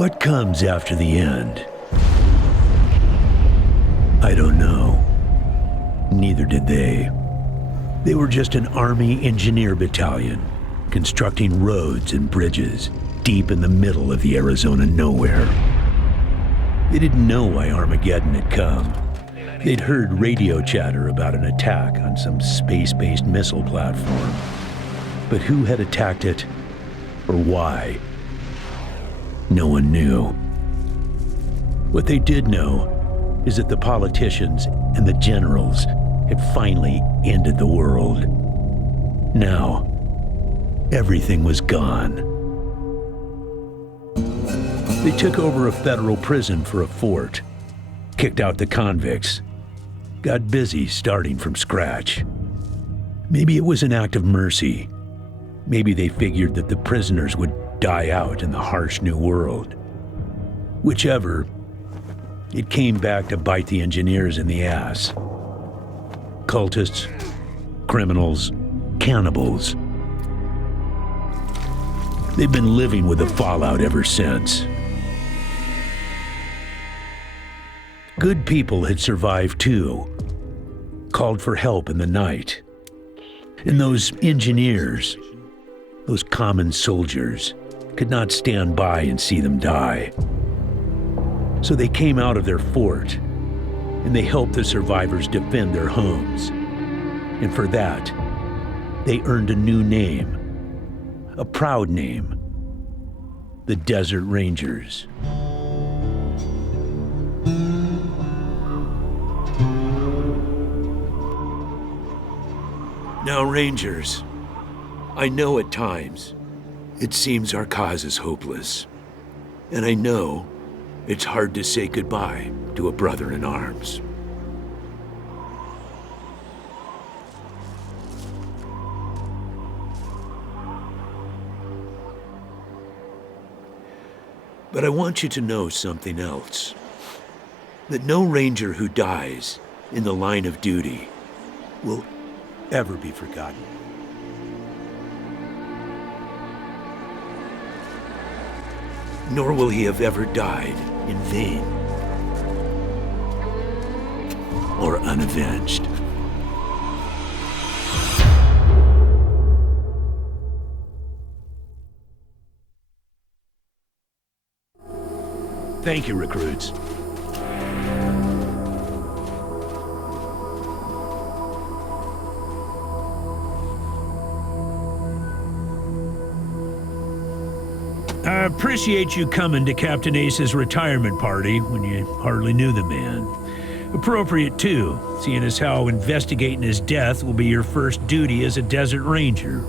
What comes after the end? I don't know. Neither did they. They were just an Army engineer battalion, constructing roads and bridges deep in the middle of the Arizona nowhere. They didn't know why Armageddon had come. They'd heard radio chatter about an attack on some space-based missile platform. But who had attacked it, or why? No one knew. What they did know is that the politicians and the generals had finally ended the world. Now, everything was gone. They took over a federal prison for a fort, kicked out the convicts, got busy starting from scratch. Maybe it was an act of mercy. Maybe they figured that the prisoners would die out in the harsh new world. Whichever, it came back to bite the engineers in the ass. Cultists, criminals, cannibals. They've been living with the fallout ever since. Good people had survived too, called for help in the night. And those engineers, those common soldiers, could not stand by and see them die. So they came out of their fort, and they helped the survivors defend their homes. And for that, they earned a new name, a proud name, the Desert Rangers. Now, Rangers, I know at times it seems our cause is hopeless, and I know it's hard to say goodbye to a brother in arms. But I want you to know something else. That no Ranger who dies in the line of duty will ever be forgotten. Nor will he have ever died in vain or unavenged. Thank you, recruits. I appreciate you coming to Captain Ace's retirement party when you hardly knew the man. Appropriate, too, seeing as how investigating his death will be your first duty as a Desert Ranger.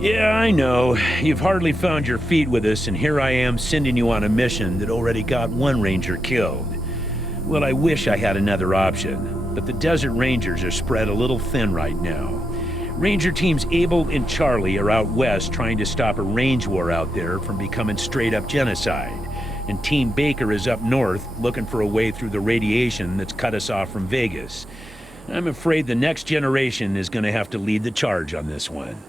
Yeah, I know. You've hardly found your feet with us, and here I am sending you on a mission that already got one Ranger killed. Well, I wish I had another option, but the Desert Rangers are spread a little thin right now. Ranger Teams Abel and Charlie are out west trying to stop a range war out there from becoming straight-up genocide, and Team Baker is up north looking for a way through the radiation that's cut us off from Vegas. I'm afraid the next generation is going to have to lead the charge on this one.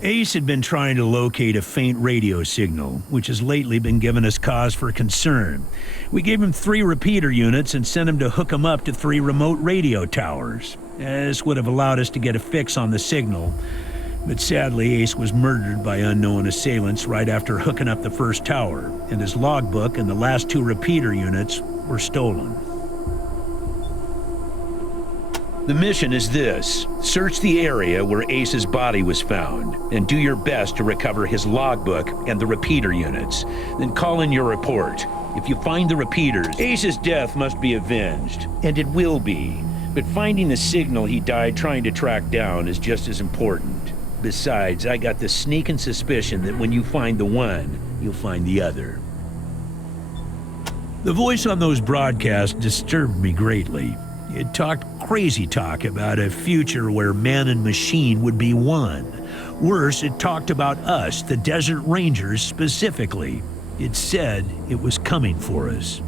Ace had been trying to locate a faint radio signal, which has lately been giving us cause for concern. We gave him 3 repeater units and sent him to hook them up to 3 remote radio towers. This would have allowed us to get a fix on the signal, but sadly Ace was murdered by unknown assailants right after hooking up the first tower, and his logbook and the last 2 repeater units were stolen. The mission is this: search the area where Ace's body was found, and do your best to recover his logbook and the repeater units. Then call in your report. If you find the repeaters, Ace's death must be avenged, and it will be. But finding the signal he died trying to track down is just as important. Besides, I got the sneaking suspicion that when you find the one, you'll find the other. The voice on those broadcasts disturbed me greatly. It talked crazy talk about a future where man and machine would be one. Worse, it talked about us, the Desert Rangers, specifically. It said it was coming for us.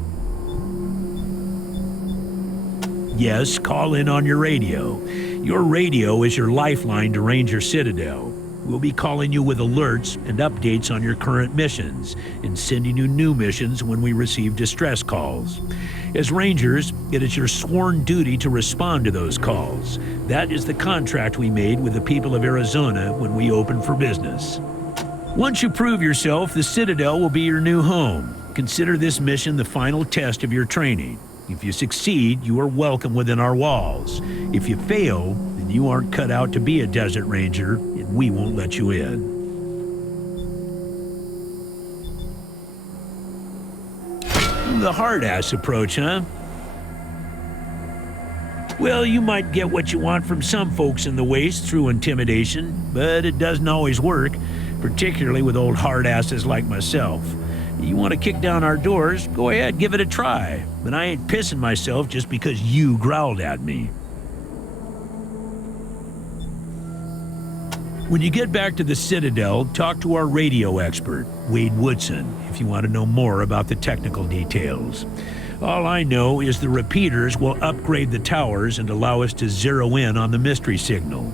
Yes, call in on your radio. Your radio is your lifeline to Ranger Citadel. We'll be calling you with alerts and updates on your current missions, and sending you new missions when we receive distress calls. As Rangers, it is your sworn duty to respond to those calls. That is the contract we made with the people of Arizona when we opened for business. Once you prove yourself, the Citadel will be your new home. Consider this mission the final test of your training. If you succeed, you are welcome within our walls. If you fail, then you aren't cut out to be a desert ranger, and we won't let you in. The hard-ass approach, huh? Well, you might get what you want from some folks in the Waste through intimidation, but it doesn't always work, particularly with old hard-asses like myself. You want to kick down our doors? Go ahead, give it a try. But I ain't pissing myself just because you growled at me. When you get back to the Citadel, talk to our radio expert, Wade Woodson, if you want to know more about the technical details. All I know is the repeaters will upgrade the towers and allow us to zero in on the mystery signal.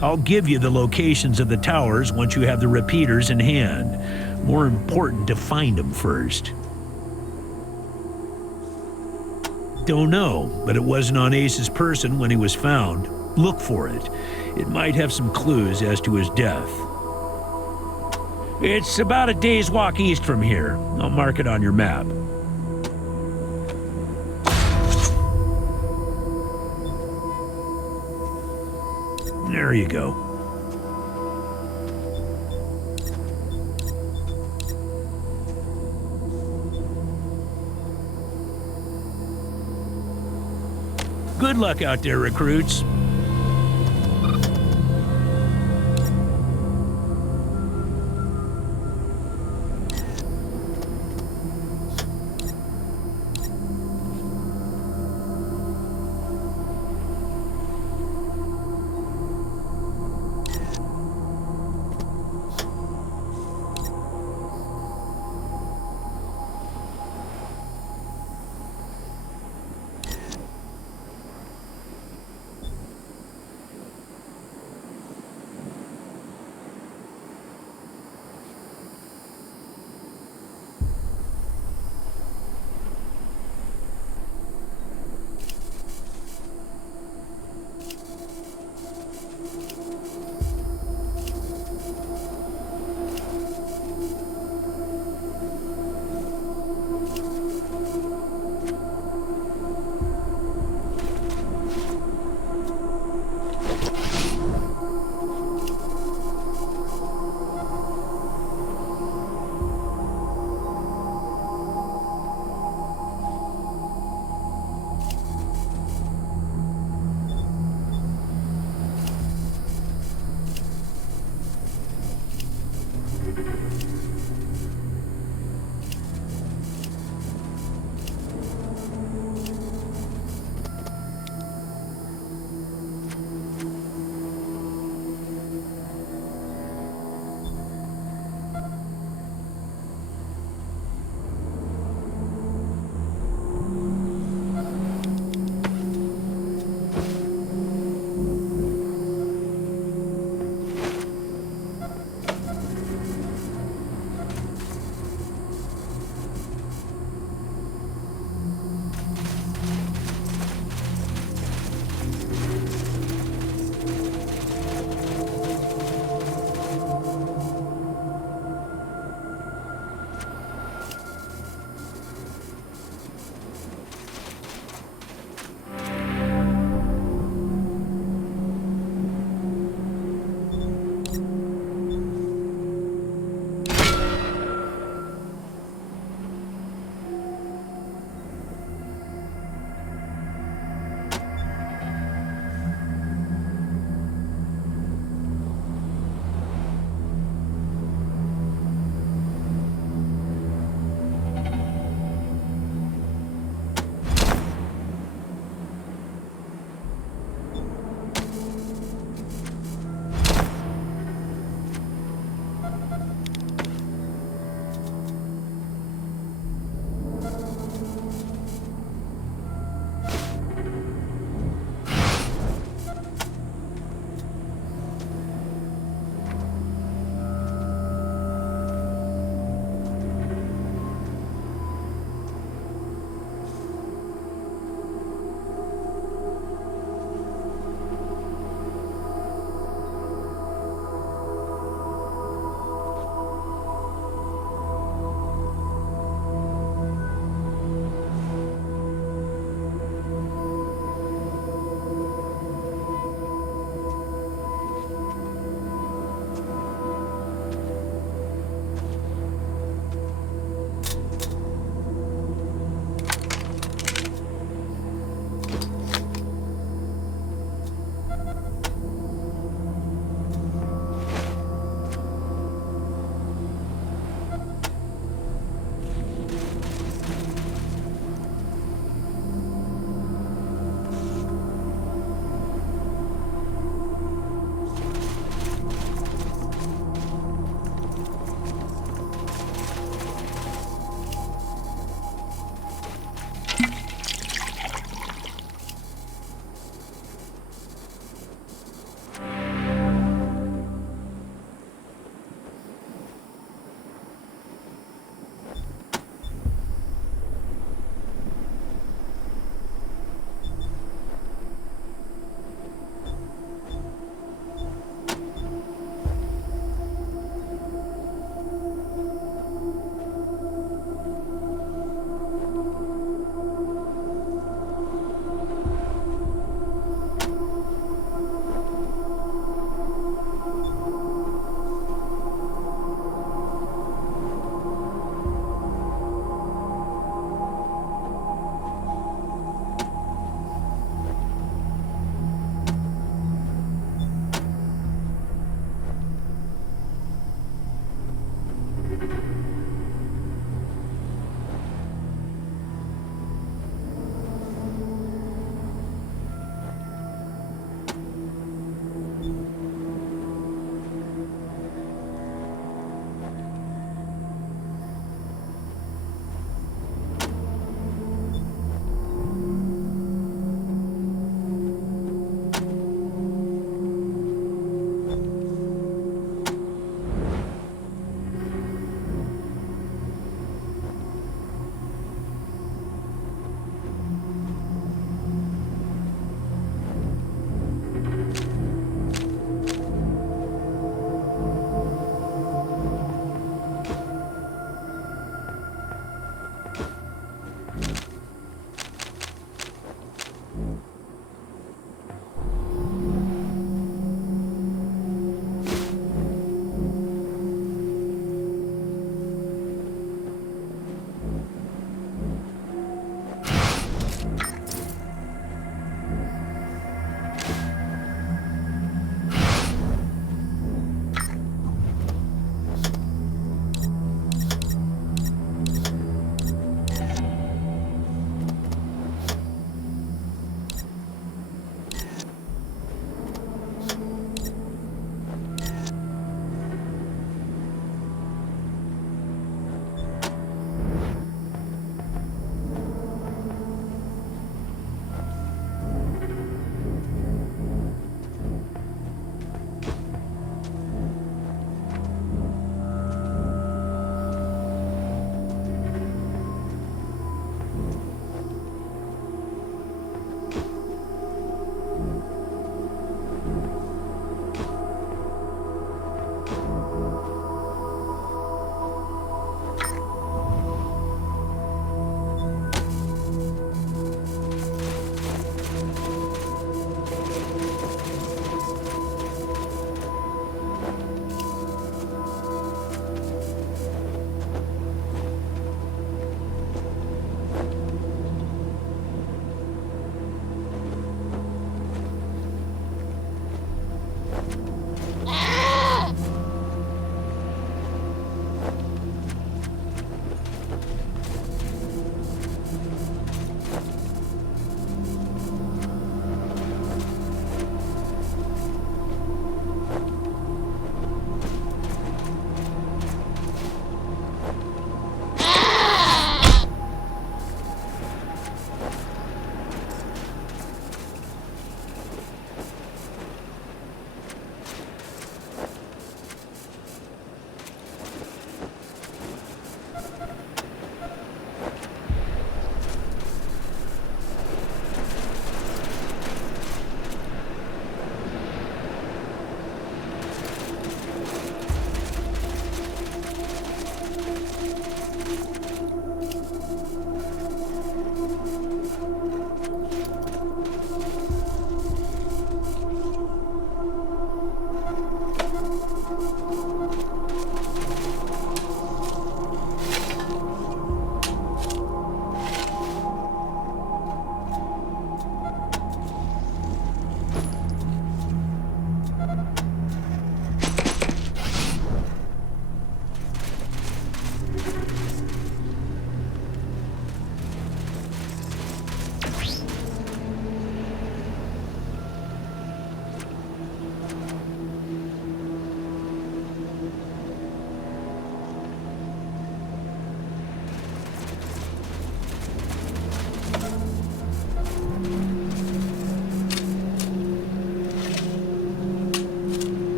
I'll give you the locations of the towers once you have the repeaters in hand. More important to find them first. Don't know, but it wasn't on Ace's person when he was found. Look for it. It might have some clues as to his death. It's about a day's walk east from here. I'll mark it on your map. There you go. Good luck out there, recruits.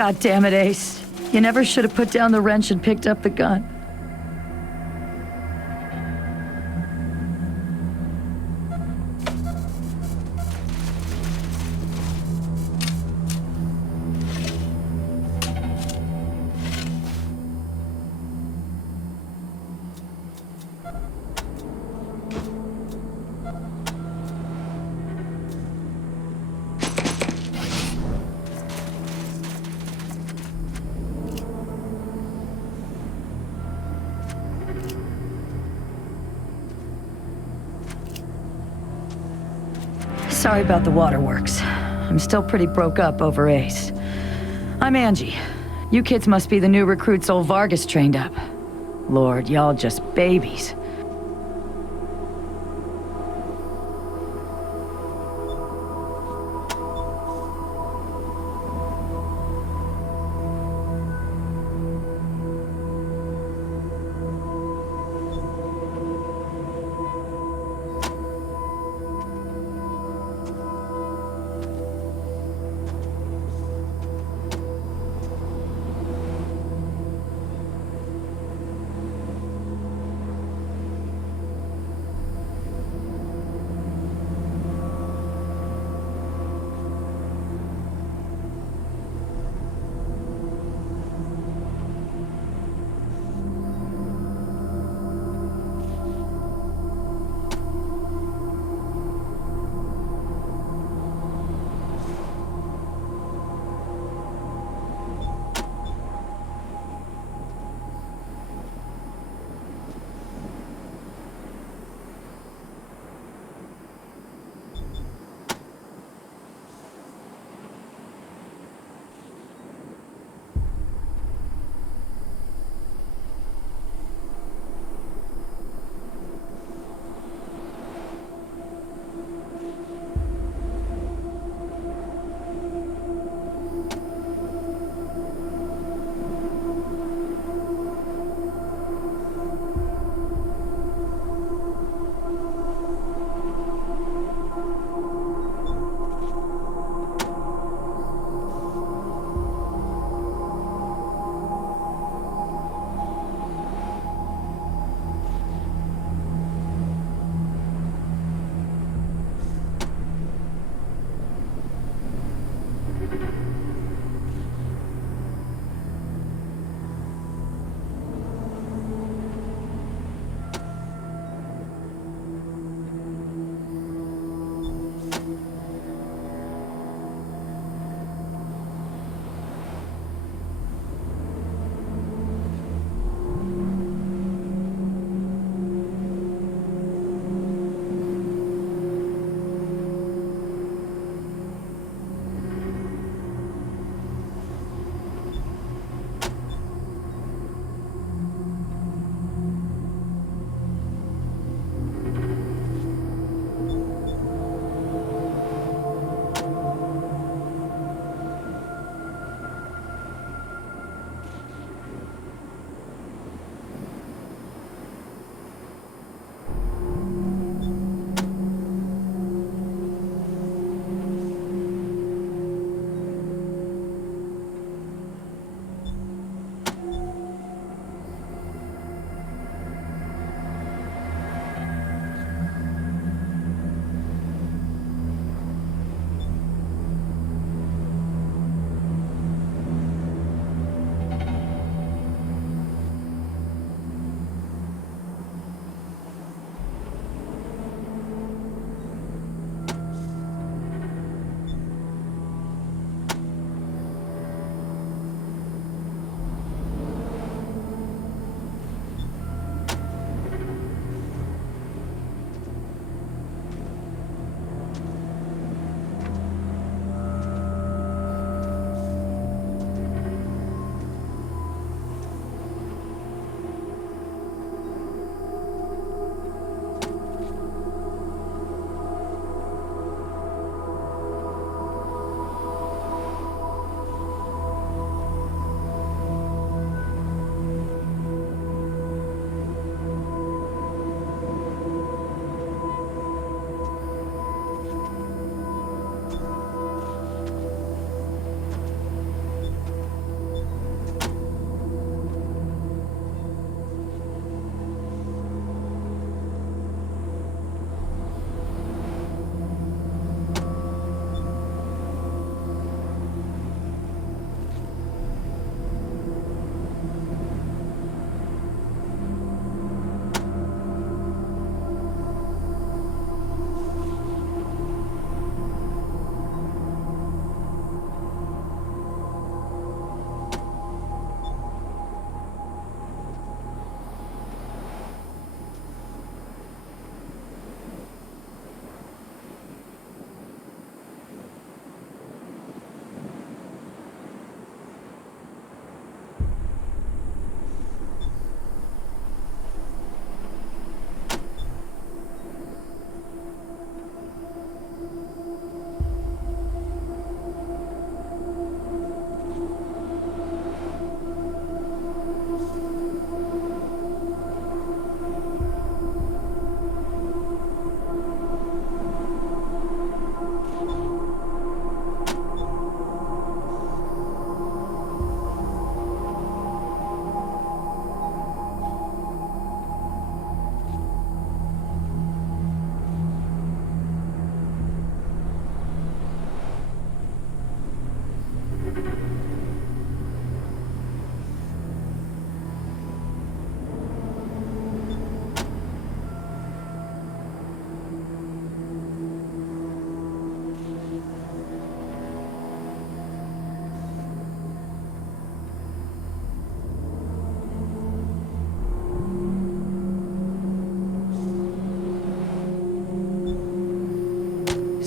God damn it, Ace. You never should have put down the wrench and picked up the gun. Sorry about the waterworks. I'm still pretty broke up over Ace. I'm Angie. You kids must be the new recruits old Vargas trained up. Lord, y'all just babies.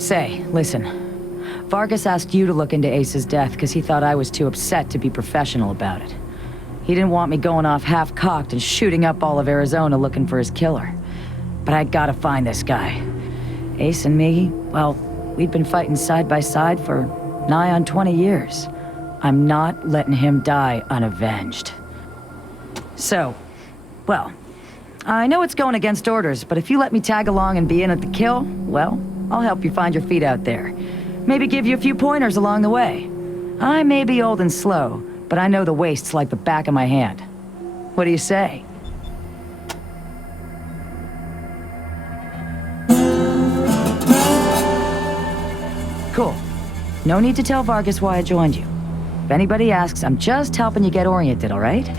Say, listen. Vargas asked you to look into Ace's death because he thought I was too upset to be professional about it. He didn't want me going off half-cocked and shooting up all of Arizona looking for his killer. But I gotta find this guy. Ace and me, well, we'd been fighting side by side for nigh on 20 years. I'm not letting him die unavenged. So, well, I know it's going against orders, but if you let me tag along and be in at the kill, well, I'll help you find your feet out there. Maybe give you a few pointers along the way. I may be old and slow, but I know the wastes like the back of my hand. What do you say? Cool. No need to tell Vargas why I joined you. If anybody asks, I'm just helping you get oriented, all right?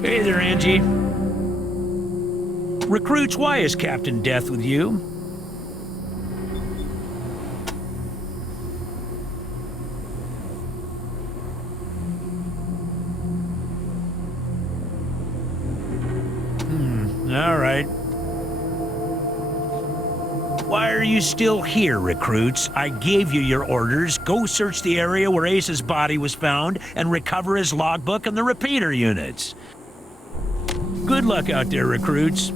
Hey there, Angie. Recruits, why is Captain Death with you? All right. Why are you still here, recruits? I gave you your orders. Go search the area where Ace's body was found and recover his logbook and the repeater units. Good luck out there, recruits.